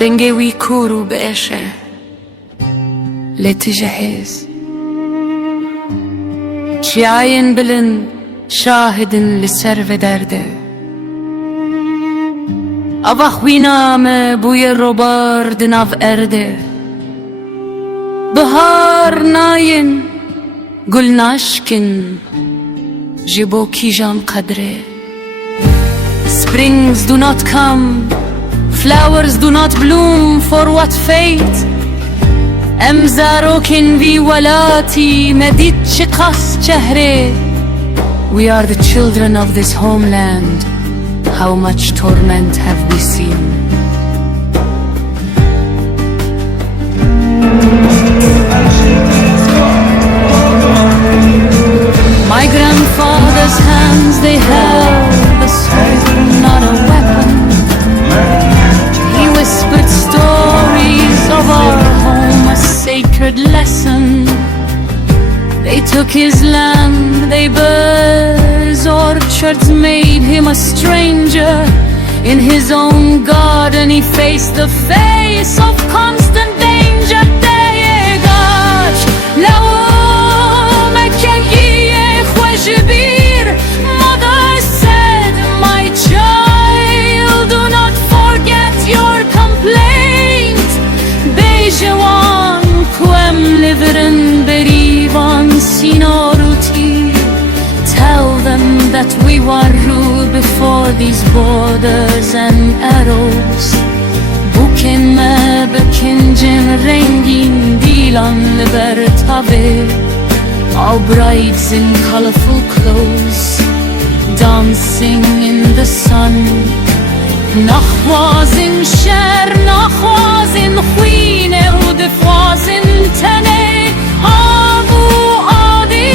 دنگه وی کورو بشه لتجهز شیعین بلن شاهدن لسر و درده اوخوی نامه بوی روبارد ناو ارده بهار ناین گل ناشکن جبو کیجام قدره Springs do not come, flowers do not bloom for what fate امزاروکن وی ولاتی مدید چقاس چهره We are the children of this homeland. How much torment have we seen? My grandfather's hands, they held the sword, not a weapon. He whispered stories of our home, a sacred lesson. They took his land, they burned his orchards, made him a stranger. In his own garden he faced the face of constant danger. Deyegash Mother said, my child, do not forget your complaint. Bejawan kwem liverin berivan sinoruti. Tell them that we were ruled before these borders and arrows. Buken me bekinjin rengin dilan libertave. Our brides in colorful clothes, dancing in the sun. Nakhwazin sher, nakhwazin khwine, udefwazin tene, Abu Adi.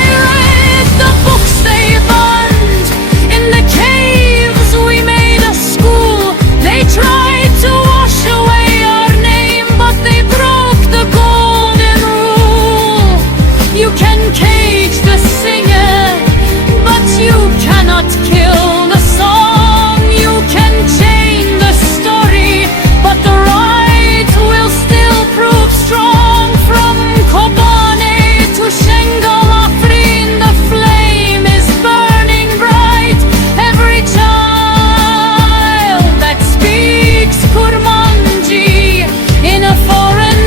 I read the books they burned, in the caves we made a school. They tried to wash away our name, but they broke the golden rule. You can cage the singer, but you cannot kill the song. You can chain the story, but the right will still prove strong. From Kobane to Shengalafrin, the flame is burning bright. Every child that speaks Kurmanji in a foreign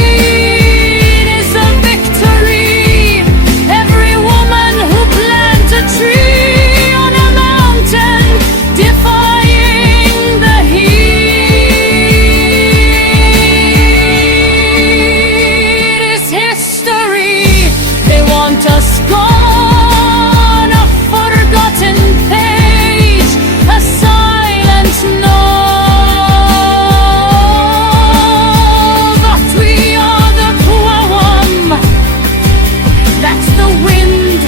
street is a victory. Every woman who plants a tree on a mountain, defying the heat, is history. They want us gone, a forgotten page, a silent no. But we are the Kuawam. That's the wind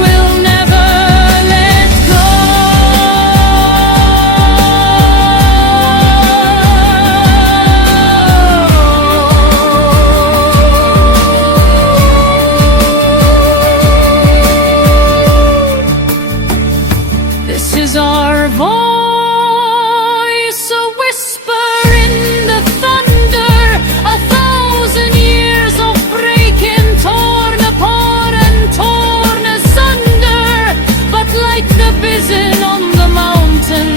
we'll never let go. This is our voice, a whisper in the thunder, 1,000 years of breaking, torn apart and torn asunder. But like the bison on the mountain,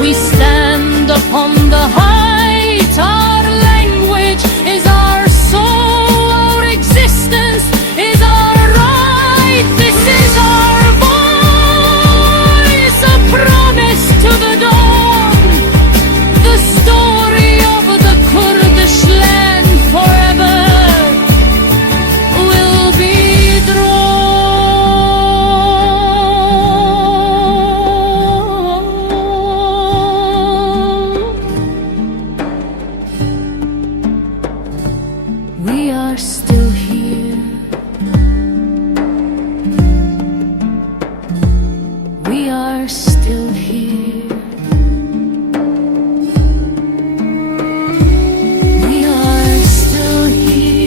we stand upon the height. Our language is our soul, our existence is our right. This is our voice, a promise to the dawn. The story of the Kurdish land forever will be drawn. We are still here. We are still here. We are still here.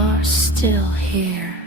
are still here.